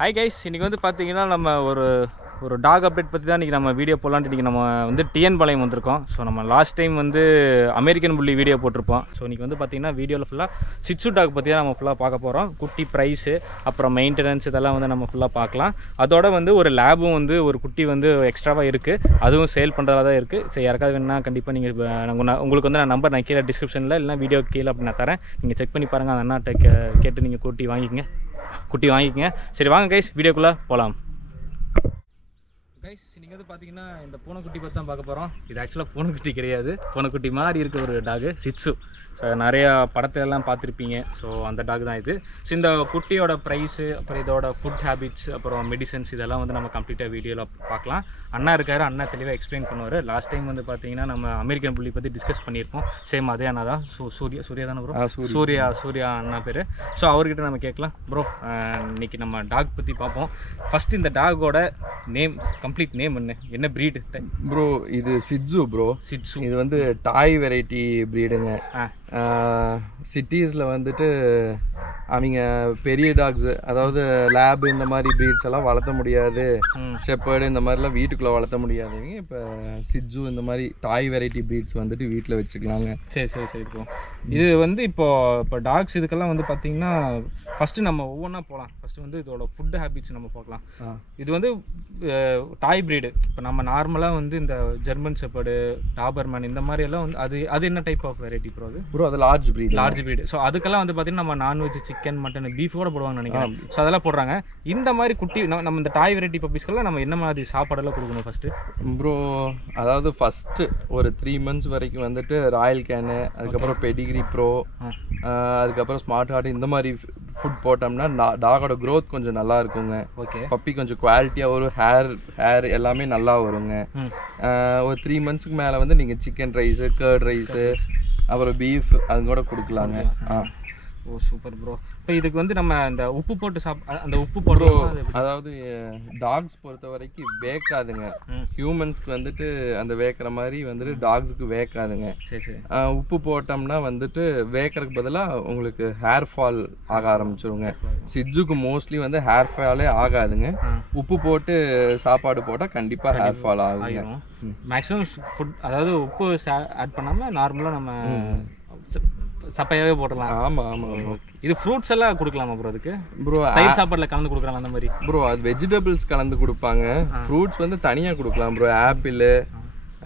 Hi guys, இன்றைக்கி வந்து பார்த்தீங்கன்னா நம்ம ஒரு டாக் அப்டேட் பற்றி தான் இன்றைக்கி நம்ம வீடியோ போடலான்ட்டு இன்றைக்கி நம்ம வந்து டிஎன் பாளையம் வந்திருக்கோம். ஸோ நம்ம லாஸ்ட் டைம் வந்து அமெரிக்கன் புள்ளி வீடியோ போட்டிருப்போம். ஸோ இன்றைக்கி வந்து பார்த்திங்கன்னா வீடியோவில் ஃபுல்லாக சிட்சு டாக் பற்றி தான் நம்ம ஃபுல்லாக பார்க்க போகிறோம். குட்டி ப்ரைஸு, அப்புறம் மெயின்டெனன்ஸ் இதெல்லாம் வந்து நம்ம ஃபுல்லாக பார்க்கலாம். அதோட வந்து ஒரு லேபும் வந்து ஒரு குட்டி வந்து எக்ஸ்ட்ராவாக இருக்குது, அதுவும் சேல் பண்ணுறதா தான் இருக்குது. ஸோ யாருக்காவது வேணுன்னா கண்டிப்பாக நீங்கள் உங்களுக்கு வந்து நான் நம்பர் நான் கீழே டிஸ்கிரிப்ஷனில் இல்லைனா வீடியோ கீழே அப்படி நான் தரேன், நீங்கள் செக் பண்ணி பாருங்கள். அந்த அண்ணாட்ட கேட்டு நீங்கள் குட்டி வாங்கிக்கங்க. சரி வாங்க கைஸ், வீடியோக்குள்ளே போகலாம். கைஸ், இன்றைக்கி வந்து பார்த்தீங்கன்னா இந்த பூனைக்குட்டி பற்றி தான் பார்க்க போகிறோம். இது ஆக்சுவலாக பூனைக்குட்டி கிடையாது, பூனைக்குட்டி மாதிரி இருக்க ஒரு டாகு சிட்சு. ஸோ நிறையா படத்தையெல்லாம் பார்த்துருப்பீங்க. ஸோ அந்த டாக் தான் இது. ஸோ இந்த குட்டியோட ப்ரைஸு, அப்புறம் இதோட ஃபுட் ஹேபிட்ஸ், அப்புறம் மெடிசன்ஸ் இதெல்லாம் வந்து நம்ம கம்ப்ளீட்டாக வீடியோவில் பார்க்கலாம். அண்ணா இருக்கார், அண்ணா தெளிவாக எக்ஸ்பிளைன் பண்ணுவார். லாஸ்ட் டைம் வந்து பார்த்தீங்கன்னா நம்ம அமெரிக்கன் புள்ளி பற்றி டிஸ்கஸ் பண்ணியிருப்போம். சேம் அதே அண்ணா தான். ஸோ சூர்யா தானே ப்ரோ? சூர்யா அண்ணா பேர். ஸோ அவர்கிட்ட நம்ம கேட்கலாம். ப்ரோ, இன்னைக்கு நம்ம டாக் பற்றி பார்ப்போம். ஃபஸ்ட் இந்த டாகோட நேம், கம்ப்ளீட் நேம் என்ன ப்ரீடு ப்ரோ? இது சிட்சு ப்ரோ. சிட்சு இது வந்து டாய் வெரைட்டி ப்ரீடுங்க. சிட்டிஸில் வந்துட்டு அவங்க பெரிய டாக்ஸ், அதாவது லேப் இந்த மாதிரி ப்ரீட்ஸ் எல்லாம் வளர்த்த முடியாது, ஷெப்பர்டு இந்த மாதிரிலாம் வீட்டுக்குள்ளே வளர்த்த முடியாதுங்க. இப்போ சிட்சு இந்த மாதிரி டாய் வெரைட்டி ப்ரீட்ஸ் வந்துட்டு வீட்டில் வச்சுக்கலாங்க. சரி ப்ரோ. இது வந்து இப்போ டாக்ஸ் இதுக்கெல்லாம் வந்து பார்த்தீங்கன்னா ஃபஸ்ட்டு நம்ம ஒவ்வொன்றா போகலாம். ஃபஸ்ட்டு வந்து இதோட ஃபுட் ஹேபிட்ஸ் நம்ம பார்க்கலாம். இது வந்து டாய் ப்ரீடு. இப்போ நம்ம நார்மலாக வந்து இந்த ஜெர்மன் ஷெப்பர்டு, டாபர்மேன் இந்த மாதிரி எல்லாம் வந்து அது என்ன டைப் ஆஃப் வெரைட்டி ப்ரோ? அது லார்ஜ் ப்ரீடு. ஸோ அதுக்கெல்லாம் வந்து பார்த்தீங்கன்னா நம்ம நான்வெஜ், சிக்கன், மட்டன், பீஃப் கூட போடுவாங்கன்னு நினைக்கிறேன். ஸோ அதெல்லாம் போடுறாங்க. இந்த மாதிரி குட்டி நம்ம இந்த டாய் வெரைட்டி பப்பீஸ்க்கெல்லாம் நம்ம என்ன மாதிரி சாப்பாடெல்லாம் கொடுக்கணும் ஃபஸ்ட்டு ப்ரோ? அதாவது ஃபஸ்ட்டு ஒரு 3 months வரைக்கும் வந்துட்டு ராயல் கேனு, அதுக்கப்புறம் பெடிகிரி ப்ரோ, அதுக்கப்புறம் ஸ்மார்ட் ஹார்ட் இந்த மாதிரி ஃபுட் போட்டோம்னா டாகோட க்ரோத் கொஞ்சம் நல்லா இருக்குங்க. ஓகே. பப்பி கொஞ்சம் குவாலிட்டியாக ஒரு ஹேர் எல்லாமே நல்லா வருங்க. ஒரு 3 monthsக்கு மேலே வந்து நீங்கள் சிக்கன் ரைஸு, கர்ட் ரைஸு, அப்புறம் பீஃப் அது கூட கொடுக்கலாங்க. ஓ சூப்பர் ப்ரோ. இப்போ இதுக்கு வந்து நம்ம இந்த உப்பு போட்டு அந்த உப்பு போடுறோம். அதாவது டாக்ஸ் பொறுத்த வரைக்கும் வேக்காதுங்க. ஹியூமன்ஸ்க்கு வந்துட்டு அந்த வேக்கிற மாதிரி வந்துட்டு டாக்ஸுக்கு வேக்காதுங்க. சரி. உப்பு போட்டோம்னா வந்துட்டு வேக்கிறதுக்கு பதிலாக உங்களுக்கு ஹேர் ஃபால் ஆக ஆரம்பிச்சிருங்க. சிட்சுக்கு மோஸ்ட்லி வந்து ஹேர் ஃபாலே ஆகாதுங்க. உப்பு போட்டு சாப்பாடு போட்டால் கண்டிப்பாக ஹேர் ஃபால் ஆகுங்க. மேக்ஸிமம் ஃபுட், அதாவது உப்பு ஆட் பண்ணாமல் நார்மலாக நம்ம சப்பையாவே போடலாம். ஆமாம். இது ஃப்ரூட்ஸ் எல்லாம் கொடுக்கலாமா ப்ரோ? அதுக்கு ப்ரோ தயிர் சாப்பாடுல கலந்து கொடுக்கலாம் அந்த மாதிரி? ப்ரோ அது வெஜிடபிள்ஸ் கலந்து கொடுப்பாங்க. ஃப்ரூட்ஸ் வந்து தனியாக கொடுக்கலாம் ப்ரோ.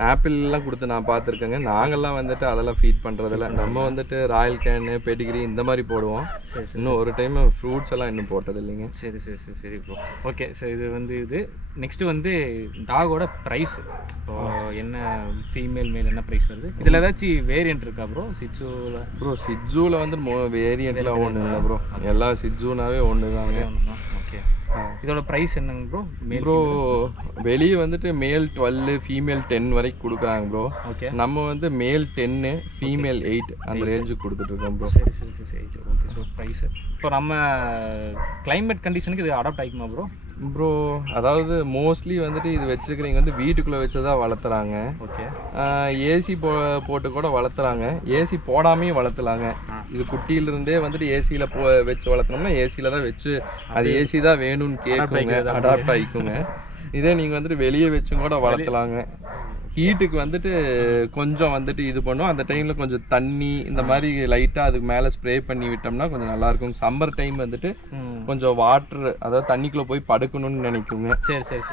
ஆப்பிள்லாம் கொடுத்து நான் பார்த்துருக்கேங்க. நாங்கள்லாம் வந்துட்டு அதெல்லாம் ஃபீட் பண்ணுறதில்ல. நம்ம வந்துட்டு ராயல் கேனு, பெடிகிரி இந்த மாதிரி போடுவோம். சரி. இன்னும் ஒரு டைம் ஃப்ரூட்ஸ் எல்லாம் இன்னும் போட்டது இல்லைங்க. சரி ப்ரோ. ஓகே. ஸோ இது வந்து நெக்ஸ்ட்டு வந்து டாகோட ப்ரைஸ், இப்போ என்ன ஃபீமேல் மேல் என்ன ப்ரைஸ் வருது? இதில் ஏதாச்சும் வேரியன்ட் இருக்கா ப்ரோ சிட்சுவில்? ப்ரோ சிட்சுவில் வந்து வேரியண்ட்லாம் ஒன்றும் இல்லை ப்ரோ. எல்லா சிட்சுனாவே ஒன்று தாங்க. ஓகே. இதோட ப்ரைஸ் என்னங்க ப்ரோ? ப்ரோ வெளியே வந்துட்டு மேல் 12, ஃபீமேல் 10 வரைக்கும் கொடுக்குறாங்க ப்ரோ. ஓகே. நம்ம வந்து மேல் 10, ஃபீமேல் 8 அந்த ரேஞ்சுக்கு கொடுத்துட்ருக்கோம் ப்ரோ. சரி. ஓகே. ஸோ ப்ரைஸு இப்போ நம்ம கிளைமேட் கண்டிஷனுக்கு இது அடாப்ட் ஆகிக்குமா ப்ரோ? ப்ரோ அதாவது மோஸ்ட்லி வந்துட்டு இது வச்சுருக்கிறீங்க வந்து வீட்டுக்குள்ளே வச்சு தான் வளர்த்துறாங்க. ஓகே. ஏசி போட்டு கூட வளர்த்துறாங்க, ஏசி போடாமையும் வளர்த்துலாங்க. இது குட்டியிலிருந்தே வந்துட்டு ஏசியில் வச்சு வளர்த்தோம்னா ஏசியில் தான் வச்சு அது ஏசி தான் வேணும்னு கேட்குங்க, அடாப்ட் ஆகிக்குங்க. இதே நீங்கள் வந்துட்டு வெளியே வச்சும் கூட வளர்த்தலாங்க. ஹீட்டுக்கு வந்துட்டு கொஞ்சம் வந்துட்டு இது பண்ணும். அந்த டைமில் கொஞ்சம் தண்ணி இந்த மாதிரி லைட்டாக அதுக்கு மேலே ஸ்ப்ரே பண்ணி விட்டோம்னா கொஞ்சம் நல்லாயிருக்கும். சம்மர் டைம் வந்துட்டு கொஞ்சம் வாட்ரு, அதாவது தண்ணிக்குள்ளே போய் படுக்கணும்னு நினைக்குங்க. சரி.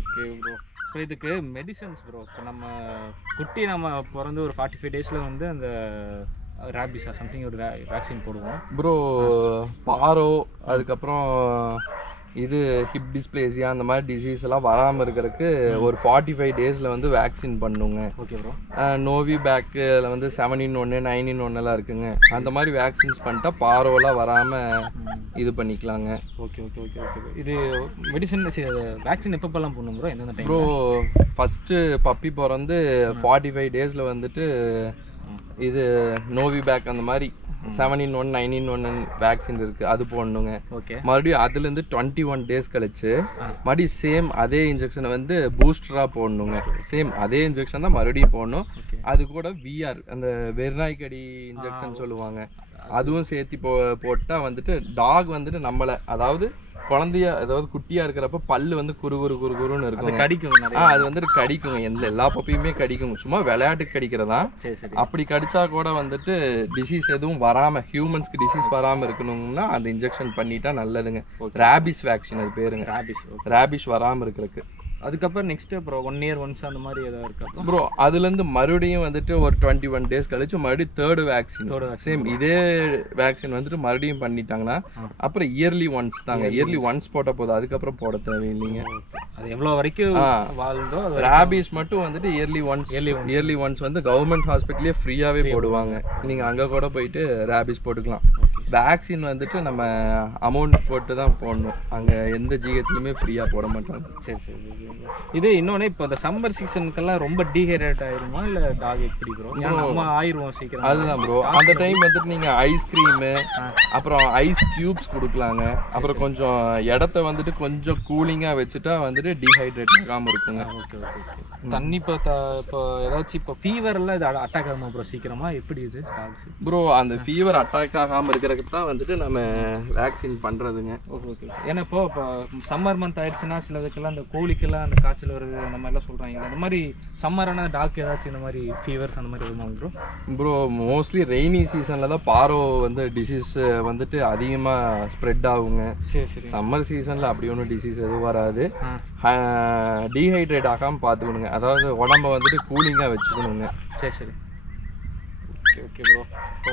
Okay bro. இப்போ இதுக்கு மெடிசன்ஸ் ப்ரோ, இப்போ நம்ம குட்டி நம்ம பிறந்து ஒரு 45 daysல வந்து அந்த ரேபிஸா சம்திங் ஒரு வேக்சின் போடுவோம் ப்ரோ. பாரோ, அதுக்கப்புறம் இது ஹிப் டிஸ்பிளேசியா அந்த மாதிரி டிசீஸ் எல்லாம் வராமல் இருக்கிறதுக்கு ஒரு 45 daysல வந்து வேக்சின் பண்ணுங்க. Okay bro. நோவி பேக்கில் வந்து 7-in-1, 9-in-1 எல்லாம் இருக்குங்க. அந்த மாதிரி வேக்சின்ஸ் பண்ணிட்டா பாரோலாம் வராமல் இது பண்ணிக்கலாங்க. ஓகே. இது மெடிசன் வேக்சின் எப்பப்பெல்லாம் போடணும் ப்ரோ? என்னென்ன டைம்? ப்ரோ ஃபஸ்ட்டு பப்பி பிறந்து 45 daysல வந்துட்டு இது நோவி பேக் அந்த மாதிரி 7-in-1, 9-in-1 வேக்சின் இருக்கு, அது போடணுங்க. ஓகே. மறுபடியும் அதுலேருந்து 21 days கழிச்சு மறுபடியும் சேம் அதே இன்ஜெக்ஷனை வந்து பூஸ்டரா போடணுங்க. சேம் அதே இன்ஜெக்ஷன் தான் மறுபடியும் போடணும். அது கூட விஆர் அந்த வெறிநாய்க்கடி இன்ஜெக்ஷன் சொல்லுவாங்க. அதுவும் சேர்த்து போட்டால் வந்துட்டு டாக் வந்துட்டு நம்மளை அதாவது குழந்தையா அதாவது குட்டியா இருக்கிறப்ப பல்லு வந்து குறுகுறுன்னு இருக்கும், கடிக்கும். அது வந்துட்டு கடிக்குங்க. எல்லா பப்பியுமே கடிக்குங்க, சும்மா விளையாட்டுக்கு கடிக்கிறதா. அப்படி கடிச்சா கூட வந்துட்டு டிசீஸ் எதுவும் வராம ஹியூமன்ஸ்க்கு டிசீஸ் வராம இருக்கணும்னா அந்த இன்ஜெக்ஷன் பண்ணிட்டா நல்லதுங்க. ரேபிஸ் வேக்சின் அது பேருங்க. ரேபிஸ் வராம இருக்கிறதுக்கு. அதுக்கப்புறம் நெக்ஸ்ட் அப்புறம் 1 year once அந்த மாதிரி ஏதாவது இருக்கா ப்ரோ? அதுலேருந்து மறுபடியும் வந்துட்டு ஒரு 21 days கழிச்சு மறுபடியும் தேர்டு வேக்சின் சேம் இதே வேக்சின் வந்துட்டு மறுபடியும் பண்ணிட்டாங்கன்னா அப்புறம் இயர்லி ஒன்ஸ் தாங்க. இயர்லி ஒன்ஸ் போட்ட போதும், அதுக்கப்புறம் போட தேவையில்லைங்க. அது எவ்வளோ வரைக்கும் வாழ்ந்தோ. ரேபிஸ் மட்டும் வந்துட்டு இயர்லி ஒன்ஸ் வந்து கவர்மெண்ட் ஹாஸ்பிட்டலே ஃப்ரீயாகவே போடுவாங்க. நீங்கள் அங்கே கூட போயிட்டு ரேபிஸ் போட்டுக்கலாம். வேக்சின் வந்துட்டு நம்ம அமௌண்ட் போட்டு தான் போடணும், அங்கே எந்த ஜிஹெச்லையுமே ஃப்ரீயாக போட மாட்டாங்க. சரி. இது இன்னொன்று இப்போ இந்த சம்மர் சீசனுக்கெல்லாம் ரொம்ப டீஹைட்ரேட் ஆயிருமா இல்லை டாக் எப்படி ப்ரோ? நம்ம ஆயிடுவோம் சீக்கிரம். அதுதான் ப்ரோ, அந்த டைம் வந்துட்டு நீங்கள் ஐஸ்கிரீமு அப்புறம் ஐஸ் கியூப்ஸ் கொடுக்கலாங்க. அப்புறம் கொஞ்சம் இடத்த வந்துட்டு கொஞ்சம் கூலிங்காக வச்சுட்டா வந்துட்டு டீஹைட்ரேட் ஆகாமல் இருக்குங்க. ஓகே. தண்ணி இப்போ ஏதாச்சும் இப்போ ஃபீவர்லாம் இது அட்டாக் ஆகாமல் ப்ரோ சீக்கிரமா எப்படி இது டாக்ஸ் ப்ரோ? அந்த ஃபீவர் அட்டாக் ஆகாமல் இருக்கிறதுக்கு தான் வந்துட்டு நம்ம வேக்சின் பண்ணுறதுங்க. ஓகே. ஏன்னா இப்போ சம்மர் மந்த் ஆயிடுச்சுன்னா சிலதுக்கெல்லாம் அந்த கோழிக்கெல்லாம் அந்த காய்ச்சல் வருது அந்த மாதிரிலாம் சொல்கிறாங்க. அந்த மாதிரி சம்மரான டாக் ஏதாச்சும் இந்த மாதிரி ஃபீவர்ஸ் அந்த மாதிரி வருமா ப்ரோ? மோஸ்ட்லி ரெய்னி சீசனில் தான் பாரோ வந்து டிசீஸ் வந்துட்டு அதிகமாக ஸ்ப்ரெட் ஆகுங்க. சரி. சம்மர் சீசனில் அப்படி ஒன்றும் டிசீஸ் எதுவும் வராது. டீஹைட்ரேட் ஆகாமல் பார்த்துக்கணுங்க, அதாவது உடம்ப வந்துட்டு கூலிங்காக வச்சுக்கணுங்க. சரி. Okay bro. இப்போ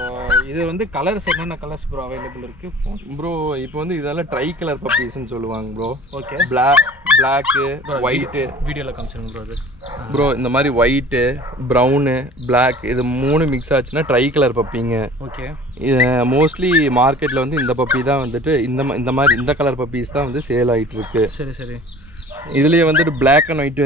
இது வந்து கலர்ஸ் என்னென்ன கலர்ஸ் ப்ரோ அவைலபிள் இருக்கு ப்ரோ? இப்போ வந்து இதெல்லாம் ட்ரை கலர் பப்பீஸ்ன்னு சொல்லுவாங்க ப்ரோ. ஓகே. பிளாக்கு ஒயிட்டு வீடியோவில் காமிச்சிருங்க ப்ரோ. அது ப்ரோ இந்த மாதிரி ஒயிட்டு ப்ரௌனு பிளாக் இது 3 மிக்ஸ் ஆச்சுன்னா ட்ரை கலர் பப்பிங்க. ஓகே. மோஸ்ட்லி மார்க்கெட்டில் வந்து இந்த பப்பி தான் வந்துட்டு இந்த கலர் பப்பீஸ் தான் வந்து சேல் ஆகிட்டு இருக்கு. சரி. இதுலயே வந்துட்டு பிளாக் அண்ட் ஒயிட்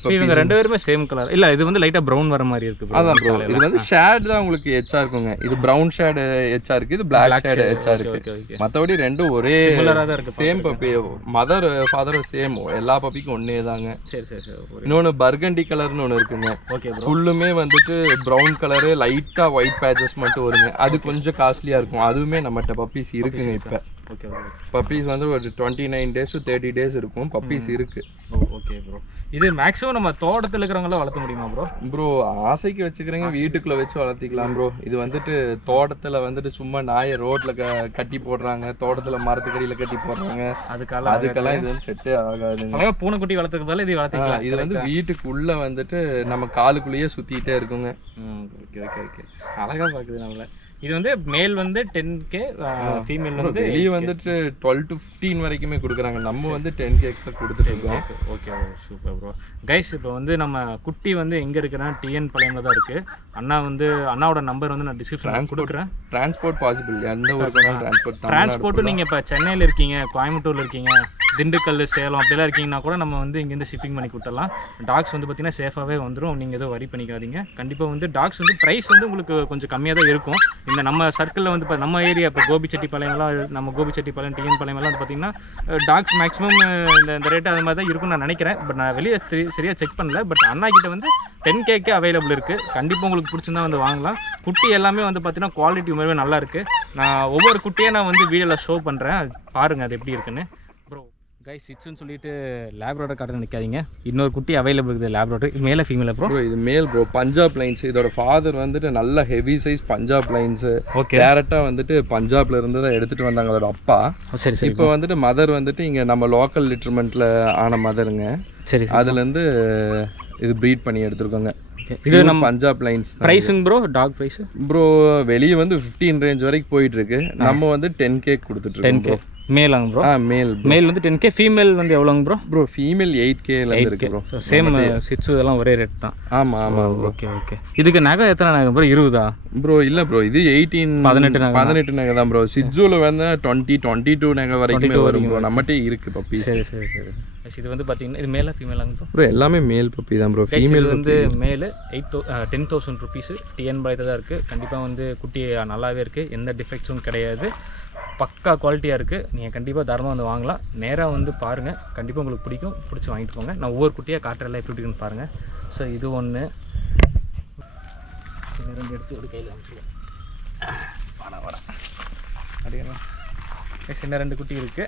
பப்பி. இவங்க ரெண்டு பேருமே சேம் கலர் இல்ல, இது வந்து லைட்டா பிரவுன் வர மாதிரி இருக்கு. அதான் ப்ரோ, இது வந்து ஷேட் தான் உங்களுக்கு எச்சா இருக்குங்க. இது பிரவுன் ஷேட் எச்சா இருக்கு, இது பிளாக் ஷேட் எச்சா இருக்கு. மத்தபடி ரெண்டும் ஒரே சிமிலரா தான் இருக்கு. Same puppy, mother father same, எல்லா பப்பிக்கும் ஒண்ணே தாங்க. சரி. இன்னொன்னு பர்கண்டி கலர்னு ஒன்னு இருக்குங்க. Okay bro. ஃபுல்லுமே வந்துட்டு பிரவுன் கலரு லைட்டா ஒயிட் பேச்சஸ் மட்டும் வருங்க. அது கொஞ்சம் காஸ்ட்லியா இருக்கும். அதுவுமே நம்மகிட்ட பப்பீஸ் இருக்குங்க. இப்ப பப்பீஸ் வந்து ஒரு 29 days to 30 days இருக்கும். பப்பீஸ் இருக்கு. Okay bro. இது மேக்ஸிமம் நம்ம தோட்டத்தில் இருக்கிறவங்கள வளர்த்த முடியுமா ப்ரோ? ப்ரோ ஆசைக்கு வச்சுக்கிறீங்க, வீட்டுக்குள்ள வச்சு வளர்த்திக்கலாம் ப்ரோ. இது வந்துட்டு தோட்டத்துல வந்துட்டு சும்மா நாயை ரோட்ல கட்டி போடுறாங்க, தோட்டத்துல மரத்துக்கடியில கட்டி போடுறாங்க. அதுக்கெல்லாம் இது வந்து செட்டே ஆகாதுங்க. பூனைக்குட்டி வளர்த்துக்கிறதால இது வளர்த்திக்கலாம். இது வந்து வீட்டுக்குள்ள வந்துட்டு நம்ம காலுக்குள்ளேயே சுத்திட்டே இருக்குங்க. ஓகே. அழகா பாக்குது நம்மள. இது வந்து மேல் வந்து 10K, ஃபீமேல் வந்து வெளியே வந்துட்டு 12 to 15 வரைக்குமே கொடுக்குறாங்க. நம்ம வந்து 10K தான் கொடுத்துட்டு இருக்கோம். Okay, super bro. கைஸ் இப்போ வந்து நம்ம குட்டி வந்து எங்கே இருக்குன்னா டிஎன் பாளையம்ல தான் இருக்குது. அண்ணாவோட நம்பர் வந்து நான் டிஸ்கிரிப்ஷன் கொடுக்குறேன். டிரான்ஸ்போர்ட் பாசிபிள், எந்த ஒரு டிரான்ஸ்போர்ட்டும் நீங்கள் இப்போ சென்னையில் இருக்கீங்க, கோயம்புத்தூரில் இருக்கீங்க, திண்டுக்கல், சேலம் அப்படிலாம் இருக்கீங்கன்னா கூட நம்ம வந்து இங்கேருந்து ஷிப்பிங் பண்ணி கொடுத்துடலாம். டாக்ஸ் வந்து பார்த்தீங்கன்னா சேஃபாகவே வந்துடும். நீங்கள் எதுவும் வரி பண்ணிக்காதீங்க. கண்டிப்பாக வந்து டாக்ஸ் வந்து ப்ரைஸ் வந்து உங்களுக்கு கொஞ்சம் கம்மியாக தான் இருக்கும். இந்த நம்ம சர்க்கிளில் வந்து இப்போ நம்ம ஏரியா இப்போ கோபிச்செட்டிப்பாளையம்லாம், நம்ம கோபிச்செட்டிப்பாளையம் டிஎன் பாளையம்லாம் வந்து பார்த்தீங்கன்னா டாக்ஸ் மேக்ஸிமம் இந்த ரேட்டு அது மாதிரி தான் இருக்கும்னு நான் நினைக்கிறேன். பட் நான் வெளியே சரியாக செக் பண்ணல. பட் அண்ணா கிட்ட வந்து 10K அவைலபிள் இருக்குது. கண்டிப்பாக உங்களுக்கு பிடிச்சிருந்தா வந்து வாங்கலாம். குட்டி எல்லாமே வந்து பார்த்தீங்கன்னா குவாலிட்டி உண்மையாகவே நல்லா இருக்குது. நான் ஒவ்வொரு குட்டியை நான் வந்து வீடியோவில் ஷோ பண்ணுறேன், பாருங்கள் அது எப்படி இருக்குன்னு. ப்ரோ கைஸ், சிட்ஸ்ன்னு சொல்லிட்டு லேப்ரோட காட்ட நிற்காதீங்க. இன்னொரு குட்டி அவைலபிள் இருக்குது லேப்ரோடு. மேலே ஃபீமேல ப்ரோ? இது மேல் ப்ரோ, பஞ்சாப் லைன்ஸ். இதோட ஃபாதர் வந்துட்டு நல்ல heavy size Punjab lines. Okay, டேரெக்டாக வந்துட்டு பஞ்சாப்ல இருந்து தான் எடுத்துட்டு வந்தாங்க அதோட அப்பா. சரி சரி. இப்போ வந்துட்டு மதர் வந்துட்டு இங்கே நம்ம லோக்கல் லிட்டர்மெண்ட்ல ஆன மதருங்க. சரி, அதுலேருந்து இது ப்ரீட் பண்ணி எடுத்துருக்கோங்க. இது நம்ம பஞ்சாப் லைன்ஸ். பிரைஸுங்க ப்ரோ? டாக் பிரைஸ் ப்ரோ வெளியே வந்து 15 ரேஞ்ச் வரைக்கும் போயிட்டு இருக்கு. நம்ம வந்து 10K கொடுத்துட்டு இருக்கோம். 10K மேலாங்க bro? மேல் வந்து 10K, ஃபீமேல் வந்து எவ்வளோங்க ப்ரோ? ப்ரோ ஃபீமேல் 8Kல இருக்கு ப்ரோ. சேம் சிட்ஸ் இதெல்லாம் ஒரே ரேட் தான். ஆமா ஆமா ப்ரோ. Okay okay. இதுக்கு நகை எத்தனை நகை ப்ரோ? 20 ப்ரோ? இல்ல ப்ரோ, இது 18 நகை தான் ப்ரோ. சிட்ஸுல வந்து 22 நகை வரைக்கும் வரும் ப்ரோ. நம்மகிட்ட இருக்கு பப்பி. சரி சரி சரி. இது வந்து பார்த்தீங்கன்னா இது மேலே ஃபீமேலாங்க ப்ரோ? எல்லாமே மேல் பப்பி தான் ப்ரோ. ஃபீமேல் வந்து மேலு 10,000 ருபீஸ் டிஎன் பாளையத்தில் தான் இருக்குது. கண்டிப்பாக வந்து குட்டி நல்லாவே இருக்குது, எந்த டிஃபெக்ட்ஸும் கிடையாது, பக்கா குவாலிட்டியாக இருக்குது. நீங்கள் கண்டிப்பாக தாராளமாக வந்து வாங்கலாம். நேராக வந்து பாருங்கள், கண்டிப்பாக உங்களுக்கு பிடிக்கும். பிடிச்சி வாங்கிட்டு போங்க. நான் ஒவ்வொரு குட்டியாக காட்டுறலாம் எப்படி இருக்குன்னு பாருங்கள். ஸோ இது ஒன்று, 2 எடுத்து ஒரு கையில் அனுப்பிச்சுடுவேன். வாடா அப்படிங்களா சின்ன 2 குட்டி இருக்குது.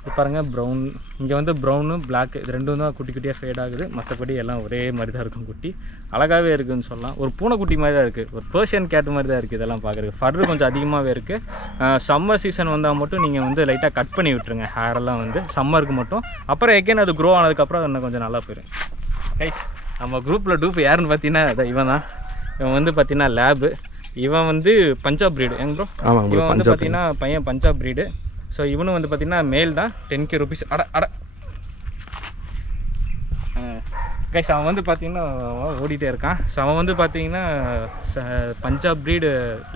இது பாருங்கள் ப்ரௌன், இங்கே வந்து ப்ரௌனு பிளாக் இது ரெண்டும் தான் குட்டி குட்டியாக ஃபேட் ஆகுது. மற்றபடி எல்லாம் ஒரே மாதிரி தான் இருக்கும். குட்டி அழகாகவே இருக்குதுன்னு சொல்லலாம். ஒரு பூனைக்குட்டி மாதிரி தான் இருக்குது, ஒரு பர்ஷியன் கேட் மாதிரி தான் இருக்குது. இதெல்லாம் பார்க்குறதுக்கு ஃபர்ரு கொஞ்சம் அதிகமாகவே இருக்குது. சம்மர் சீசன் வந்தால் மட்டும் நீங்கள் வந்து லைட்டாக கட் பண்ணி விட்டுருங்க ஹேரெல்லாம் வந்து சம்மருக்கு மட்டும். அப்புறம் எகெயின் அது க்ரோ ஆனதுக்கப்புறம் இன்னும் கொஞ்சம் நல்லா போயிடும். கைஸ் நம்ம குரூப்பில் டூப் யாருன்னு பார்த்தீங்கன்னா இவன் தான். இவன் வந்து பார்த்தீங்கன்னா லேபு. இவன் வந்து பஞ்சாப் ப்ரீடு எங்க ப்ரோ? இவன் வந்து பார்த்தீங்கன்னா பையன் பஞ்சாப் ப்ரீடு. ஸோ இவனும் வந்து பார்த்தீங்கன்னா மேல் தான். 10K rupees. கைஸ் அவன் வந்து பார்த்தீங்கன்னா ஓடிட்டே இருக்கான். ஸோ அவன் வந்து பார்த்தீங்கன்னா பஞ்சாப் ப்ரீடு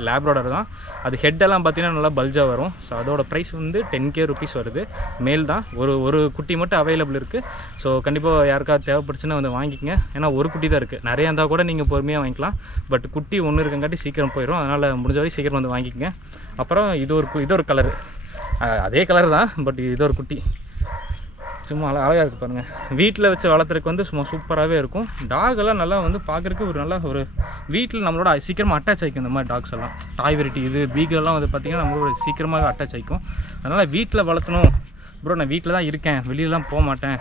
லேப்ராடர் தான். அது ஹெட்டெல்லாம் பார்த்தீங்கன்னா நல்லா பல்ஜாக வரும். ஸோ அதோட ப்ரைஸ் வந்து 10K rupees வருது. மேல் தான். ஒரு குட்டி மட்டும் அவைலபிள் இருக்குது. ஸோ கண்டிப்பாக யாருக்காவது தேவைப்படுச்சுன்னா வந்து வாங்கிக்கங்க. ஏன்னா ஒரு குட்டி தான் இருக்குது. நிறையா இருந்தால் கூட நீங்கள் பொறுமையாக வாங்கிக்கலாம். பட் குட்டி ஒன்று இருக்கங்காட்டி சீக்கிரம் போயிடும். அதனால் முடிஞ்ச வரை சீக்கிரம் வந்து வாங்கிக்கங்க. அப்புறம் இது ஒரு கலரு, அதே கலர் தான், பட் இது ஒரு குட்டி சும்மா அழகாக இருக்குது பாருங்கள். வீட்டில் வச்சு வளர்த்துறதுக்கு வந்து சும்மா சூப்பராகவே இருக்கும். டாகெல்லாம் நல்லா வந்து பார்க்குறதுக்கு ஒரு நல்ல ஒரு வீட்டில் நம்மளோட சீக்கிரமாக அட்டாச் ஆகிக்கும். இந்த மாதிரி டாக்ஸ் எல்லாம் டாய் வெரைட்டி இது பீகெல்லாம் வந்து பார்த்திங்கன்னா நம்மளோட சீக்கிரமாக அட்டாச் ஆகிக்கும். அதனால் வீட்டில் வளர்த்தணும் ப்ரோ. நான் வீட்டில் தான் இருக்கேன், வெளியிலலாம் போக மாட்டேன்.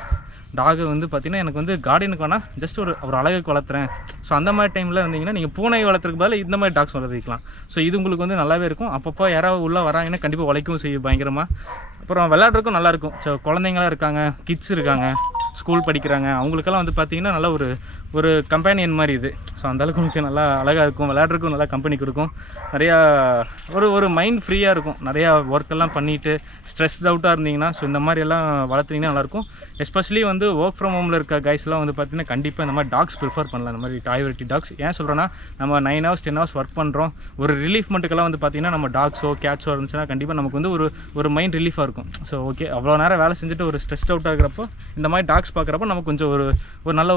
டாகு வந்து பார்த்திங்கன்னா எனக்கு வந்து கார்டனுக்கு வேணால் ஜஸ்ட் ஒரு அழகுக்கு வளர்த்துறேன். ஸோ அந்த மாதிரி டைமில் இருந்தீங்கன்னா நீங்கள் பூனை வளர்த்துறதுக்கு பதில் இந்த மாதிரி டாக்ஸ் வளர்த்துக்கலாம். ஸோ இது உங்களுக்கு வந்து நல்லாவே இருக்கும். அப்பப்போ யாராவது உள்ளே வராங்கன்னா கண்டிப்பாக உழைக்கவும் செய்யும் பயங்கரமாக. அப்புறம் விளையாடுறதுக்கும் நல்லாயிருக்கும். ஸோ குழந்தைங்களாம் இருக்காங்க, கிட்ஸ் இருக்காங்க, ஸ்கூல் படிக்கிறாங்க, அவங்களுக்கெல்லாம் வந்து பார்த்திங்கன்னா நல்லா ஒரு கம்பேனியன் மாதிரி இது. ஸோ அந்தளவுக்கு உங்களுக்கு நல்லா அழகாக இருக்கும். விளையாடுறதுக்கும் நல்லா கம்பெனி கொடுக்கும். நிறையா ஒரு மைண்ட் ஃப்ரீயாக இருக்கும். நிறையா ஒர்க்கெல்லாம் பண்ணிவிட்டு ஸ்ட்ரெஸ்ட் அவுட்டாக இருந்தீங்கன்னா ஸோ இந்த மாதிரி எல்லாம் வளர்த்திங்கன்னா நல்லாயிருக்கும். எஸ்பெஷலி வந்து ஒர்க் ஃப்ரம் ஹோமில் இருக்க கைஸ்லாம் வந்து பார்த்திங்கன்னா கண்டிப்பாக இந்த மாதிரி டாக்ஸ் ப்ரிஃபர் பண்ணலாம். இந்த மாதிரி டாய் வெரைட்டி டாக்ஸ். ஏன் சொல்கிறேன்னா நம்ம 9 hours 10 hours ஒர்க் பண்ணுறோம். ஒரு ரிலீஃப்மெண்ட்டுக்கெல்லாம் வந்து பார்த்திங்கன்னா நம்ம டாக்ஸோ கேட்ஸோ இருந்துச்சுன்னா கண்டிப்பாக நமக்கு வந்து ஒரு மைண்ட் ரிலீஃபாக இருக்கும். ஸோ ஓகே அவ்வளோ நேரம் வேலை செஞ்சுட்டு ஒரு ஸ்ட்ரெஸ்ட் அவுட்டாக இருக்கிறப்போ இந்த மாதிரி டாக்ஸ் பார்க்குறப்போ நமக்கு கொஞ்சம் ஒரு நல்ல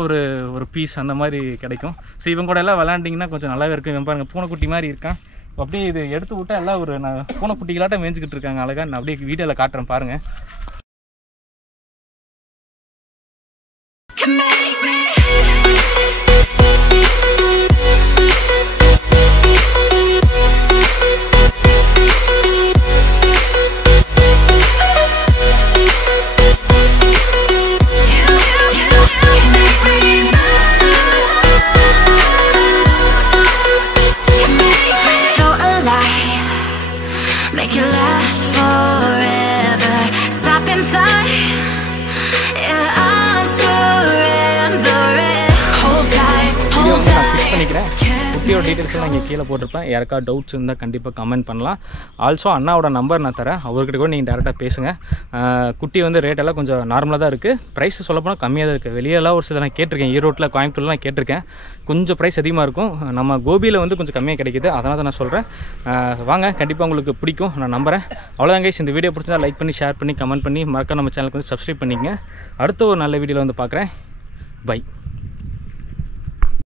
ஒரு பீஸ் அந்த மாதிரி கிடைக்கும். ஸோ இவங்க கூட எல்லாம் விளையாண்டிங்கன்னா கொஞ்சம் நல்லாவே இருக்கும். இவன் பாருங்கள் பூனைக்குட்டி மாதிரி இருக்கான். அப்படியே இது எடுத்து விட்டால் எல்லாம் நான் பூனைக்குட்டிகளாட்டம் மேய்ஞ்சிக்கிட்டு இருக்காங்க அழகாக. நான் அப்படியே வீடியோவில் காட்டுறேன் பாருங்கள். குட்டியோட டீட்டெயில்ஸ்லாம் இங்கே கீழே போட்டிருப்பேன். யாருக்கா டவுட்ஸ் இருந்தால் கண்டிப்பாக கமெண்ட் பண்ணலாம். ஆல்சோ அண்ணாவோட நம்பர் நான் தரேன், அவர்கிட்ட கூட நீங்கள் டேரெக்டாக பேசுங்க. குட்டி வந்து ரேட்டெல்லாம் கொஞ்சம் நார்மலாக தான் இருக்குது. ப்ரைஸ் சொல்லப்போனால் கம்மியாக தான் இருக்குது. வெளியெல்லாம் ஒரு சில நான் கேட்டிருக்கேன், ஈரோட்டில் கோயம்புத்தூர்லாம் கேட்டிருக்கேன். கொஞ்சம் ப்ரைஸ் அதிகமாக இருக்கும். நம்ம கோபியில் வந்து கொஞ்சம் கம்மியாக கிடைக்கிது. அதனால தான் நான் சொல்கிறேன். வாங்க, கண்டிப்பாக உங்களுக்கு பிடிக்கும் நான் நம்புகிறேன். அவ்வளோதான் கைஸ். இந்த வீடியோ பிடிச்சா லைக் பண்ணி ஷேர் பண்ணி கமெண்ட் பண்ணி மறக்காம நம்ம சேனலுக்கு வந்து சப்ஸ்கிரைப் பண்ணிக்கங்க. அடுத்த ஒரு நல்ல வீடியோவில் வந்து பார்க்குறேன். பை.